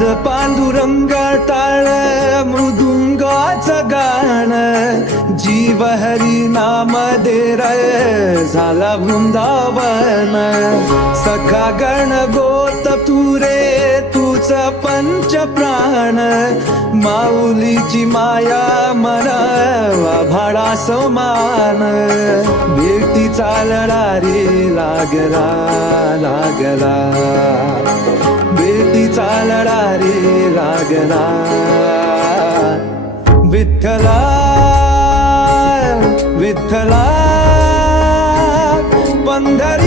नाद पांडुरंग टाळ मृदुंगाचं गाण, जीव हरी नाम दे रे झाला वृंदावन. सखा गण गोत तू रे तूच पंच प्राण, माऊलीची माया मन भाडा समान. भेटीचा लढा रे लागला लागला, भेटीचा लढा रे लागला. विठ्ठला विठ्ठला पंढर